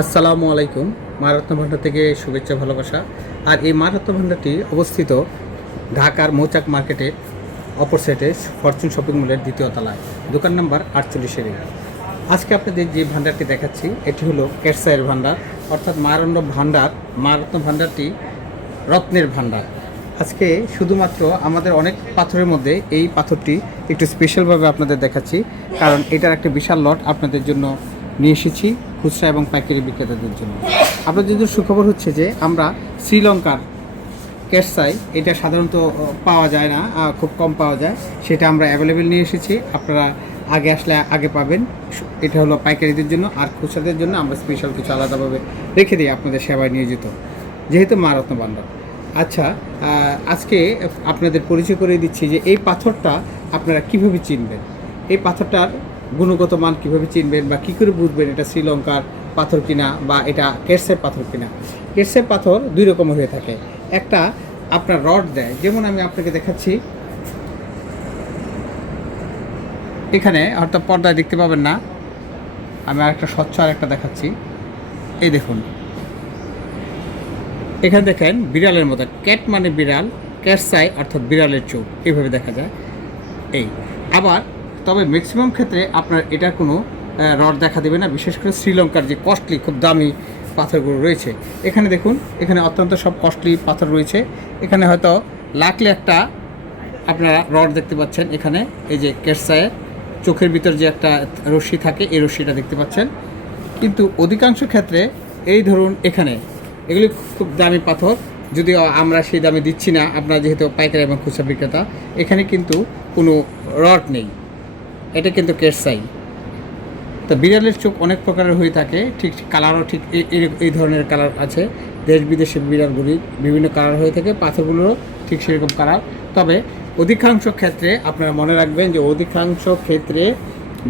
আসসালামু আলাইকুম। মা রত্ন ভান্ডার থেকে শুভেচ্ছা ভালোবাসা। আর এই মা রত্ন ভান্ডারটি অবস্থিত ঢাকার মৌচাক মার্কেটের অপর সাইডে ফরচুন শপিং মলের দ্বিতীয় তলায়, দোকান নাম্বার 48-এর। আজকে আপনাদের যে ভান্ডারটি দেখাচ্ছি এটি হলো কেরসাইয়ের ভান্ডার, অর্থাৎ মা রত্ন ভান্ডার। মা রত্ন ভান্ডারটি রত্নের ভান্ডার। আজকে শুধুমাত্র আমাদের অনেক পাথরের মধ্যে এই পাথরটি একটু স্পেশালভাবে আপনাদের দেখাচ্ছি, কারণ এটার একটা বিশাল লট আপনাদের জন্য নিয়ে এসেছি খুচরা এবং পাইকারি বিক্রেতাদের জন্য। আপনাদের জন্য সুখবর হচ্ছে যে আমরা শ্রীলঙ্কার কেরসাই, এটা সাধারণত পাওয়া যায় না, খুব কম পাওয়া যায়, সেটা আমরা অ্যাভেলেবেল নিয়ে এসেছি। আপনারা আগে আসলে আগে পাবেন। এটা হলো পাইকারিদের জন্য, আর খুচরাদের জন্য আমরা স্পেশাল কিছু আলাদাভাবে রেখে দিই আপনাদের সেবায় নিয়োজিত, যেহেতু মা রত্ন ভান্ডার। আচ্ছা, আজকে আপনাদের পরিচয় করে দিচ্ছি যে এই পাথরটা আপনারা কীভাবে চিনবেন, এই পাথরটার গুণগত মান কীভাবে চিনবেন বা কী করে বুঝবেন এটা শ্রীলঙ্কার পাথর কিনা বা এটা কেরসাই পাথর কিনা। কেরসাই পাথর দুই রকমের হয়ে থাকে। একটা আপনার রড দেয়, যেমন আমি আপনাকে দেখাচ্ছি এখানে, হয়তো পর্দায় দেখতে পাবেন না, আমি আরেকটা স্বচ্ছ আরেকটা দেখাচ্ছি। এই দেখুন, এখানে দেখেন বিড়ালের মতো, ক্যাট মানে বিড়াল, কেরসাই অর্থাৎ বিড়ালের চোখ, এইভাবে দেখা যায়। এই আবার তবে ম্যাক্সিমাম ক্ষেত্রে আপনার এটার কোনো রড দেখা দেবে না, বিশেষ করে শ্রীলঙ্কার যে কস্টলি খুব দামি পাথরগুলো রয়েছে। এখানে দেখুন, এখানে অত্যন্ত সব কস্টলি পাথর রয়েছে। এখানে হয়তো লাখলে একটা আপনারা রড দেখতে পাচ্ছেন। এখানে এই যে কেরসাইয়ের চোখের ভিতর যে একটা রশ্মি থাকে, এই রশ্মিটা দেখতে পাচ্ছেন। কিন্তু অধিকাংশ ক্ষেত্রে এই ধরুন এখানে এগুলি খুব দামি পাথর, যদিও আমরা সেই দামে দিচ্ছি না, আপনারা যেহেতু পাইকারি এবং খুচরা বিক্রেতা। এখানে কিন্তু কোনো রড নেই, এটা কিন্তু কেরসাই। তো বিড়ালের চোখ অনেক প্রকারের হয়ে থাকে, ঠিক কালারও ঠিক এই ধরনের কালার আছে। দেশ বিদেশে বিড়ালগুলির বিভিন্ন কালার হয়ে থাকে, পাথরগুলোরও ঠিক সেরকম কালার। তবে অধিকাংশ ক্ষেত্রে আপনারা মনে রাখবেন যে অধিকাংশ ক্ষেত্রে,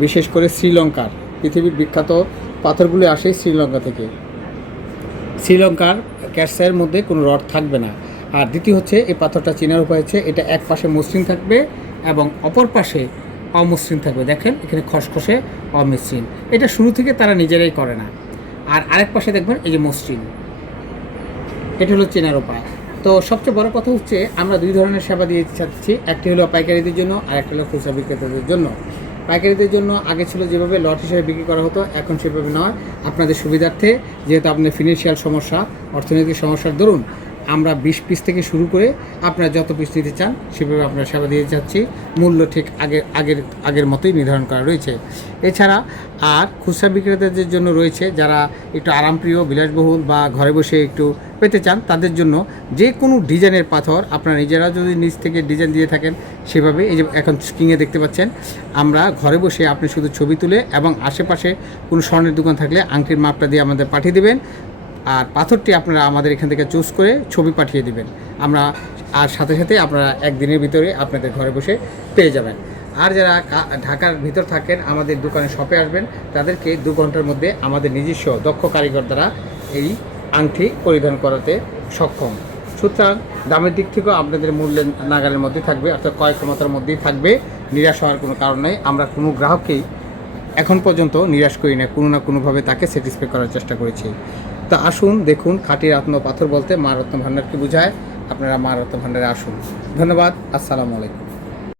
বিশেষ করে শ্রীলঙ্কার, পৃথিবীর বিখ্যাত পাথরগুলি আসে শ্রীলঙ্কা থেকে। শ্রীলঙ্কার কেরসাইয়ের মধ্যে কোনো রড থাকবে না। আর দ্বিতীয় হচ্ছে, এই পাথরটা চেনার উপায় হচ্ছে এটা এক পাশে মসৃণ থাকবে এবং অপর পাশে অমসৃণ থাকবে। দেখেন এখানে খসখসে অমসৃণ, এটা শুরু থেকে তারা নিজেরাই করে না। আর আরেক পাশে দেখবেন এই যে মসৃণ, এটা হলো চেনার উপায়। তো সবচেয়ে বড় কথা হচ্ছে আমরা দুই ধরনের সেবা দিয়ে চাচ্ছি, একটি হলো পাইকারিদের জন্য আর একটা হলো খুচরা বিক্রেতাদের জন্য। পাইকারিদের জন্য আগে ছিল যেভাবে লট হিসেবে বিক্রি করা হতো, এখন সেভাবে নয়। আপনাদের সুবিধার্থে, যেহেতু আপনাদের ফিনান্সিয়াল সমস্যা, অর্থনৈতিক সমস্যার দরুন, আমরা 20 পিস থেকে শুরু করে আপনারা যত পিস নিতে চান সেভাবে আপনারা সেবা দিয়ে যাচ্ছি। মূল্য ঠিক আগের মতোই নির্ধারণ করা রয়েছে। এছাড়া আর খুচরা বিক্রেতাদের জন্য রয়েছে, যারা একটু আরামপ্রিয়, বিলাসবহুল বা ঘরে বসে একটু পেতে চান, তাদের জন্য যে কোনো ডিজাইনের পাথর আপনারা নিজেরা যদি নিজ থেকে ডিজাইন দিয়ে থাকেন সেভাবে, এই যে এখন স্ক্রিনে দেখতে পাচ্ছেন, আমরা ঘরে বসে আপনি শুধু ছবি তুলে এবং আশেপাশে কোনো স্বর্ণের দোকান থাকলে আংটির মাপটা দিয়ে আমাদের পাঠিয়ে দেবেন, আর পাথরটি আপনারা আমাদের এখান থেকে চুজ করে ছবি পাঠিয়ে দিবেন। আমরা আর সাথে সাথে আপনারা একদিনের ভিতরে আপনাদের ঘরে বসে পেয়ে যাবেন। আর যারা ঢাকার ভিতর থাকেন, আমাদের দোকানে শপে আসবেন, তাদেরকে 2 ঘন্টার মধ্যে আমাদের নিজস্ব দক্ষ কারিগর দ্বারা এই আংটি পরিধান করাতে সক্ষম। সুতরাং দামের দিক থেকেও আপনাদের মূল্যের নাগালের মধ্যে থাকবে, অর্থাৎ ক্রয় ক্ষমতার মধ্যেই থাকবে। নিরাশ হওয়ার কোনো কারণ নেই। আমরা কোনো গ্রাহককেই এখন পর্যন্ত নিরাশ করি না, কোনো না কোনোভাবে তাকে স্যাটিসফাই করার চেষ্টা করেছি। তো আসুন দেখুন, খাঁটি রত্ন পাথর বলতে মা রত্ন ভান্ডারকে বোঝায়। আপনারা মা রত্ন ভান্ডারে আসুন। ধন্যবাদ। আসসালামু আলাইকুম।